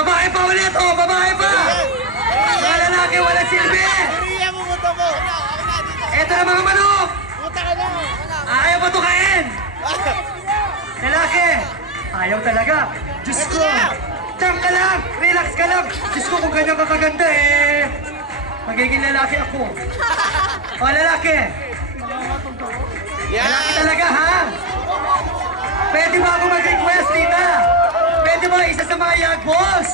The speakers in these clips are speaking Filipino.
Babae pa ulit, oh, babae pa! Mga lalaki, walang silbi! Ito na mga manok! Ayaw ba tukain? Lalaki! Ayaw talaga! Diyos ko! Diyan ka lang! Relax ka lang! Diyos ko, kung ganyan ka kaganda eh! Magiging lalaki ako. O, lalaki! Lalaki talaga, ha? Pwede ba ako mag-request, tita? Pwede ba isa sa mga yagbos?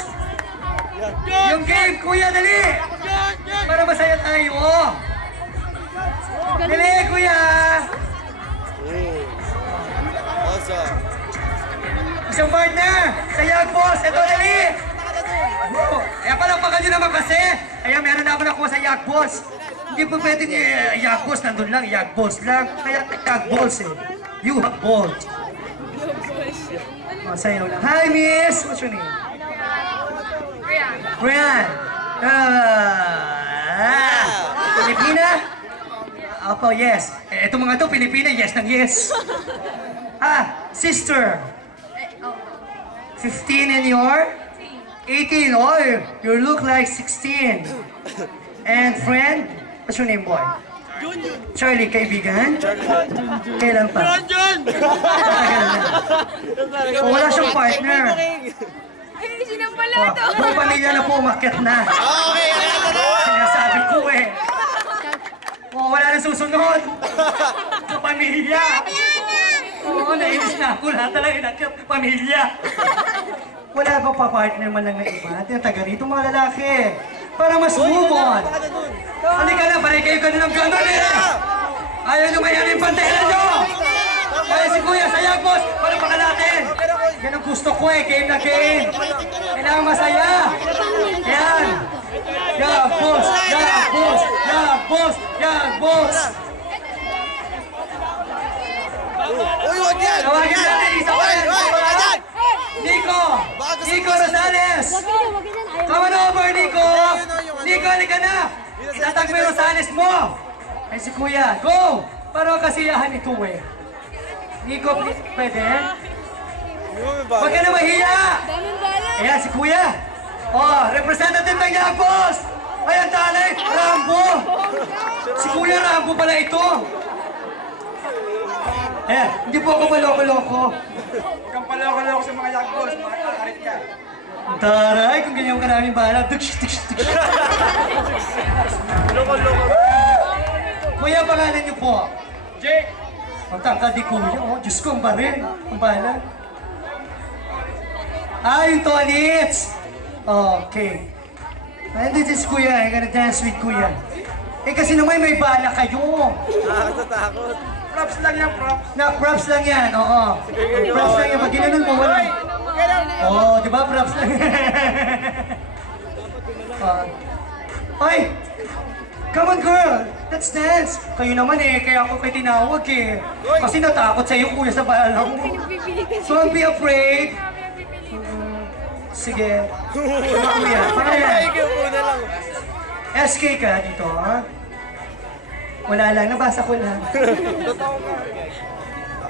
Yung game, kuya, dali! Para masaya tayo. Dali, kuya! Awesome. Isang partner sa yagbos. Ito, dali! Kaya palakpakan nyo naman kasi. Kaya meron na ako nakuha sa yagbos. Hindi po pwede ni yagbos. Nandun lang, yagbos lang. Kaya yagbos eh. You have balls. Oh, sayo lang. Hi, miss! What's your name? Brian. Pilipina? Opo, yes. Ito mga to, Pilipina, yes ng yes. Sister. 15 and you're? 18. Oh, you look like 16. And friend? What's your name, boy? Charlie, kaibigan? Kailan pa? Oh, wala siyang partner. Ay, sinampala to. Buong pamilya na po umakyat na. Okay, Sinasabi ko eh. Oh, wala nang susunod. Sa pamilya. Oo, nainis na ako. Lahat talaga inakyat pamilya. Wala ba pa-partner man lang na iba? Tinataga rito mga lalaki. Para mas move on. Halika na, panay kayo ganun ng gano'n eh. Ayaw nyo mayan yung pantera nyo. Kaya si Kuya sa yagbos, palapakan natin. Yan ang gusto ko eh, game na game. Kailangan masaya. Yan. Yagbos, yagbos, yagbos, yagbos. Uy, wag yan! Tawagin natin, isa pa yan. Nico! Nico Rosales! Come on over, Nico! Nico, halika na! Itatag mo yung Rosales mo! Ay si Kuya, go! Para kasiyahan ito eh. Nico, please, pwede? Huwag ka na mahiya! Ayan, si Kuya! Oh, representative ng Yagbos! Ayan, talay! Rambo! Si Kuya Rambo pala ito! Eh, hindi po ako maloko-loko. Kang paloko-loko sa mga yagbos, mga kakarit ka. Taray, kung ganyan ka namin bahala. Kuya, pangalan niyo po? Jake! Ang tangkad ni Kuya. Oh, Diyos ko, ang baril. Ang bahala. Yung toilets! Okay. And this is Kuya. I'm gonna dance with Kuya. Eh, kasi naman may bala kayo. Nakakatakot. Props lang yan, props. Props lang yan, oo. Props lang yan. Pag ginanon mo, wala. Oo, di ba? Props lang yan. Oy! Come on, girl! Let's dance! Kayo naman eh, kaya ako kayo tinawag eh. Kasi natakot sa'yo, Kuya, sa balang mo. Don't be afraid. Sige. Kuya, pangalan. SK ka dito, ha? Wala lang, nabasa ko lang.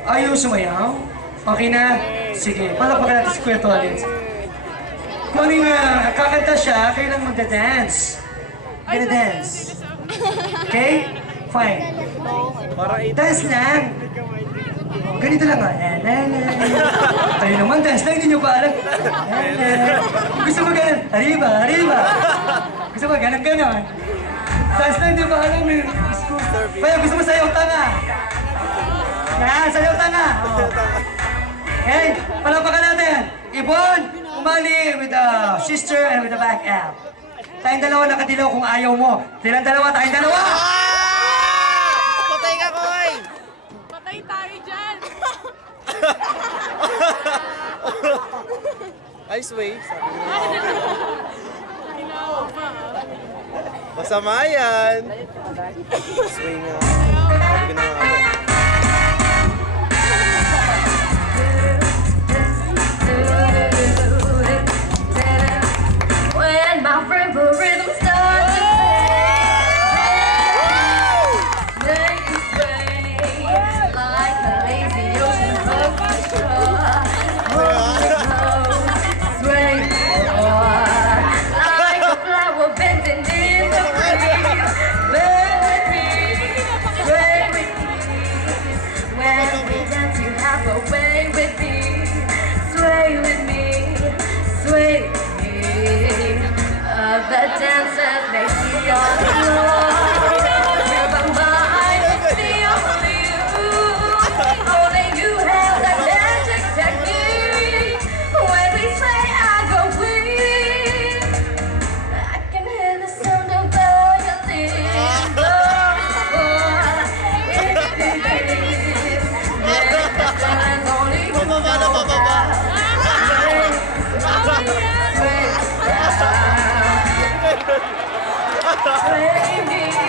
Ayaw sumayaw? Okay na? Sige, palakpakan natin si Kuya Tollins. Kung kakanta siya, kayo lang magda-dance. Gonna dance. Okay? Fine. Dance lang. Ganito lang ah. Kayo naman, dance lang, hindi nyo pa alam. Gusto mo ganun? Arriba, arriba. Gusto mo ganun-ganon. Dance lang, hindi mo pa alam eh. Kaya gusto mo sayaw tanga? Yan, sayaw tanga. Okay, palapakan natin. Ibon, umali with the sister and with the back out. Tayong dalawa nakadilaw kung ayaw mo. Silang dalawa, tayong dalawa! Patay ka, Koy! Patay tayo dyan. I sway. Masama yan. Sway nga. Sabi ko na nga agad. When my rainbow rhythm starts to play, make you sway like a lazy ocean of the shore. Sway, oh. lady.